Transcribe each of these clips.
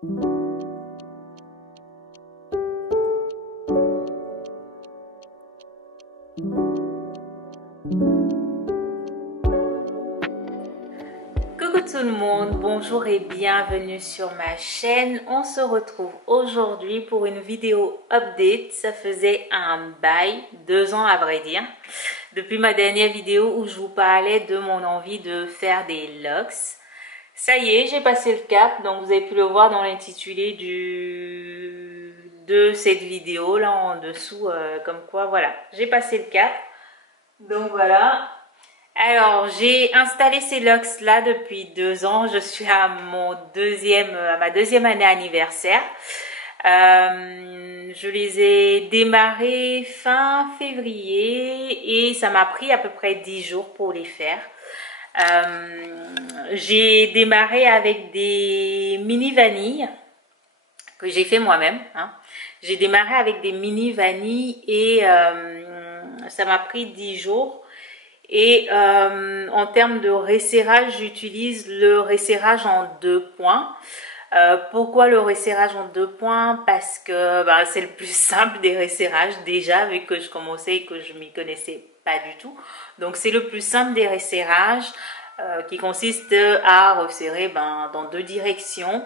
Coucou tout le monde, bonjour et bienvenue sur ma chaîne. On se retrouve aujourd'hui pour une vidéo update. Ça faisait un bail, 2 ans à vrai dire, depuis ma dernière vidéo où je vous parlais de mon envie de faire des locks. Ça y est, j'ai passé le cap, donc vous avez pu le voir dans l'intitulé de cette vidéo là en dessous, comme quoi voilà, j'ai passé le cap. Donc voilà. Alors, j'ai installé ces locks là depuis 2 ans. Je suis à ma deuxième année anniversaire. Je les ai démarrés fin février et ça m'a pris à peu près 10 jours pour les faire. J'ai démarré avec des mini vanilles que j'ai fait moi-même, hein. J'ai démarré avec des mini vanilles et ça m'a pris 10 jours. Et en termes de resserrage, j'utilise le resserrage en 2 points. Pourquoi le resserrage en 2 points? Parce que c'est le plus simple des resserrages déjà, vu que je commençais et que je m'y connaissais pas du tout. Donc c'est le plus simple des resserrages qui consiste à resserrer dans 2 directions.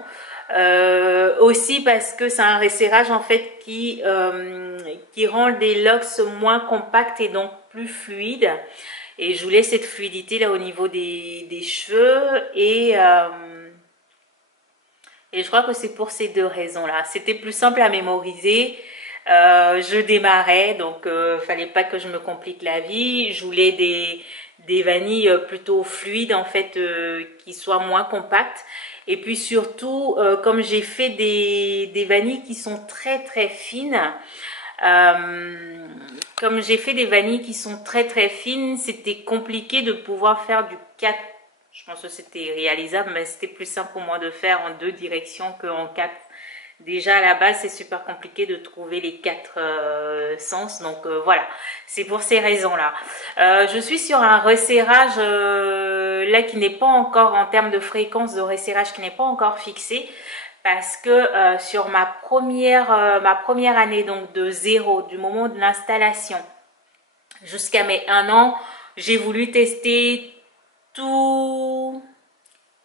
Aussi parce que c'est un resserrage en fait qui rend les locks moins compacts et donc plus fluides. Et je voulais cette fluidité là au niveau des cheveux et je crois que c'est pour ces 2 raisons-là. C'était plus simple à mémoriser. Je démarrais, donc fallait pas que je me complique la vie. Je voulais des vanilles plutôt fluides en fait, qui soient moins compactes. Et puis surtout, comme j'ai fait des vanilles qui sont très très fines, comme j'ai fait des vanilles qui sont très très fines, c'était compliqué de pouvoir faire du 4. Je pense que c'était réalisable, mais c'était plus simple pour moi de faire en 2 directions qu'en 4. Déjà à la base, c'est super compliqué de trouver les 4 sens. Donc voilà, c'est pour ces raisons-là. Je suis sur un resserrage là qui n'est pas encore, en termes de fréquence de resserrage, qui n'est pas encore fixé. Parce que sur ma première année, donc de zéro, du moment de l'installation jusqu'à mes 1 an, j'ai voulu tester tout,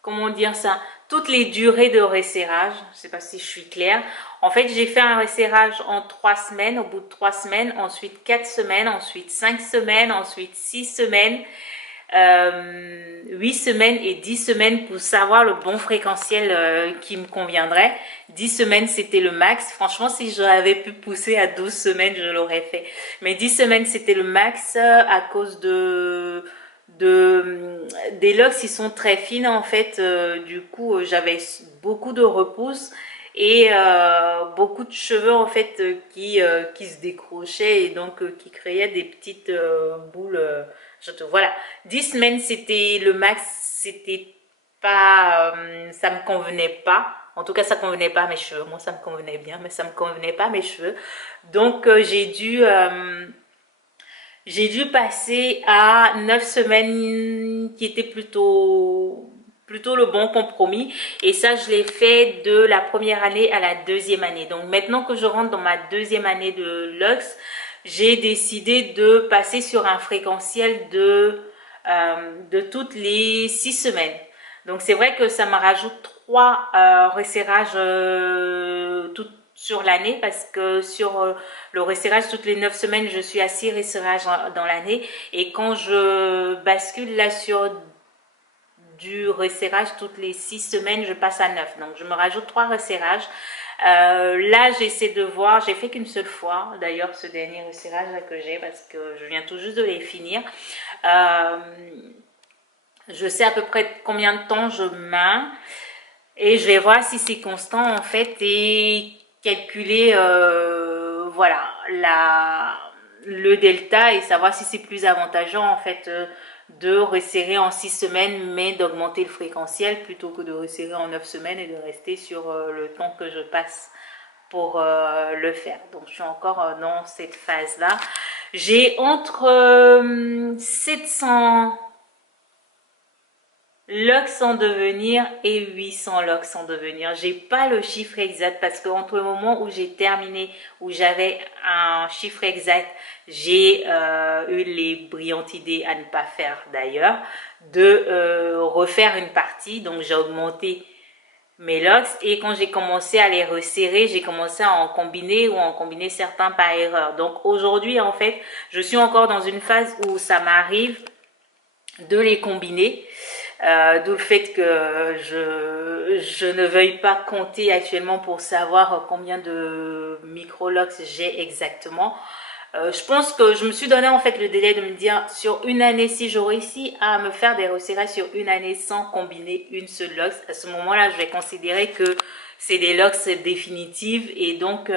comment dire ça, toutes les durées de resserrage. Je ne sais pas si je suis claire. En fait, j'ai fait un resserrage en 3 semaines, au bout de 3 semaines, ensuite 4 semaines, ensuite 5 semaines, ensuite 6 semaines, 8 semaines et 10 semaines pour savoir le bon fréquentiel qui me conviendrait. 10 semaines, c'était le max. Franchement, si j'avais pu pousser à 12 semaines, je l'aurais fait. Mais 10 semaines, c'était le max à cause des locks, ils sont très fines en fait. Du coup, j'avais beaucoup de repousse et beaucoup de cheveux en fait qui se décrochaient et donc qui créaient des petites boules. Voilà, 10 semaines c'était le max, c'était pas, ça me convenait pas. En tout cas, ça convenait pas à mes cheveux. Moi, ça me convenait bien, mais ça me convenait pas à mes cheveux. Donc, j'ai dû passer à 9 semaines, qui était plutôt le bon compromis. Et ça, je l'ai fait de la première année à la deuxième année. Donc, maintenant que je rentre dans ma deuxième année de Lux, j'ai décidé de passer sur un fréquentiel de toutes les 6 semaines. Donc, c'est vrai que ça me rajoute 3 resserrages toutes sur l'année, parce que sur le resserrage toutes les 9 semaines, je suis à 6 resserrages dans l'année. Et quand je bascule là sur du resserrage toutes les 6 semaines, je passe à 9. Donc je me rajoute 3 resserrages. Là, j'essaie de voir, j'ai fait qu'une seule fois, d'ailleurs, ce dernier resserrage là que j'ai, parce que je viens tout juste de les finir. Je sais à peu près combien de temps je mets et je vais voir si c'est constant en fait et calculer voilà le delta et savoir si c'est plus avantageux en fait de resserrer en 6 semaines mais d'augmenter le fréquentiel plutôt que de resserrer en 9 semaines et de rester sur le temps que je passe pour le faire. Donc je suis encore dans cette phase là. J'ai entre 700 locks en devenir et 800 locks en devenir. J'ai pas le chiffre exact parce que entre le moment où j'ai terminé, où j'avais un chiffre exact, j'ai eu les brillantes idées à ne pas faire d'ailleurs, de refaire une partie. Donc j'ai augmenté mes locks et quand j'ai commencé à les resserrer, j'ai commencé à en combiner ou en combiner certains par erreur. Donc aujourd'hui en fait, je suis encore dans une phase où ça m'arrive de les combiner. D'où le fait que je ne veuille pas compter actuellement pour savoir combien de micro-locks j'ai exactement. Je pense que je me suis donné en fait le délai de me dire sur une année, si je réussis à me faire des resserrages sur une année sans combiner une seule locks, à ce moment-là, je vais considérer que c'est des locks définitives et donc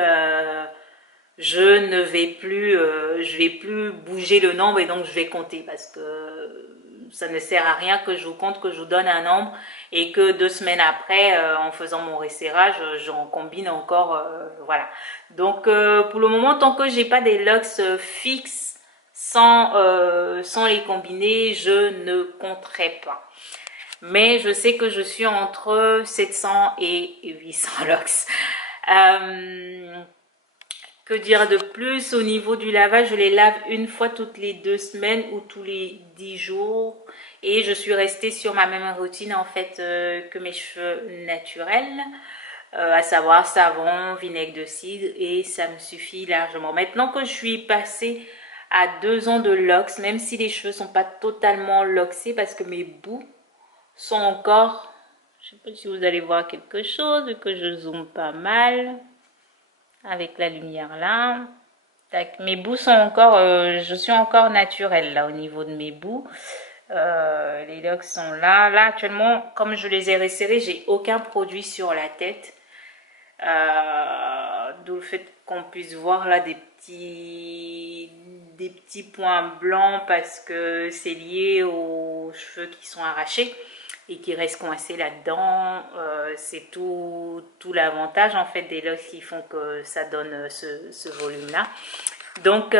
je ne vais plus, je vais plus bouger le nombre et donc je vais compter parce que ça ne sert à rien que je vous compte, que je vous donne un nombre et que 2 semaines après, en faisant mon resserrage, j'en combine encore, voilà. Donc pour le moment, tant que j'ai pas des locks fixes sans les combiner, je ne compterai pas. Mais je sais que je suis entre 700 et 800 locks. Que dire de plus? Au niveau du lavage, je les lave une fois toutes les 2 semaines ou tous les 10 jours. Et je suis restée sur ma même routine en fait que mes cheveux naturels. À savoir savon, vinaigre de cidre et ça me suffit largement. Maintenant que je suis passée à 2 ans de locks, même si les cheveux sont pas totalement locksés parce que mes bouts sont encore... Je sais pas si vous allez voir quelque chose, vu que je zoome pas mal. Avec la lumière là. Tac. Mes bouts sont encore, je suis encore naturelle là au niveau de mes bouts. Les locks sont là. Là actuellement, comme je les ai resserrés, j'ai aucun produit sur la tête. D'où le fait qu'on puisse voir là des petits points blancs parce que c'est lié aux cheveux qui sont arrachés et qui restent coincés là-dedans. C'est tout l'avantage en fait des locks qui font que ça donne ce volume-là. Donc,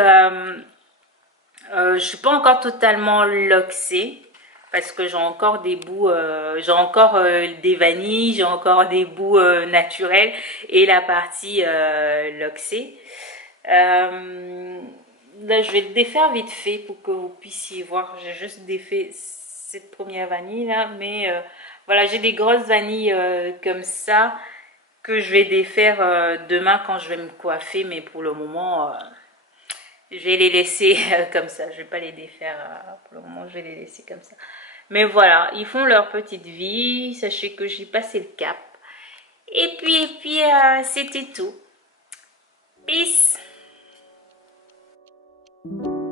je suis pas encore totalement locksée parce que j'ai encore des bouts, j'ai encore des vanilles, j'ai encore des bouts naturels et la partie locksée. Là, je vais le défaire vite fait pour que vous puissiez voir. J'ai juste défait cette première vanille là, mais voilà, j'ai des grosses vanilles comme ça que je vais défaire demain quand je vais me coiffer, mais pour le moment je vais les laisser comme ça, je vais pas les défaire pour le moment, je vais les laisser comme ça. Mais voilà, ils font leur petite vie, sachez que j'ai passé le cap. Et puis c'était tout. Peace. Thank you.